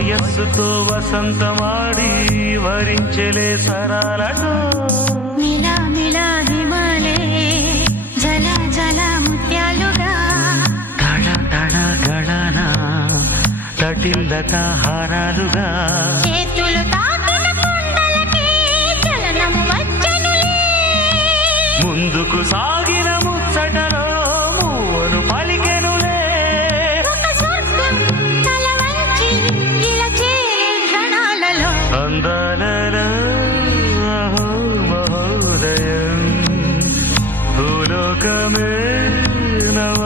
వయస్సుతో వసంతమాడి వరించెలే సరాలటో మిలా మిలా హిమాలే జల జల ముత్యాలుగా తడ తడ గళన తటిల్లత హారాలుగా చేతులు తాకిన కొండలకి చలనము వచ్చనులే ముందుకు సాగిన ముచ్చటలో మూవను పలికెనులే ఒక స్వర్గం తల వంచి ఇలా చేరే క్షణాలలో అందాలలో అహో మహోదయం భూలోకమే నవ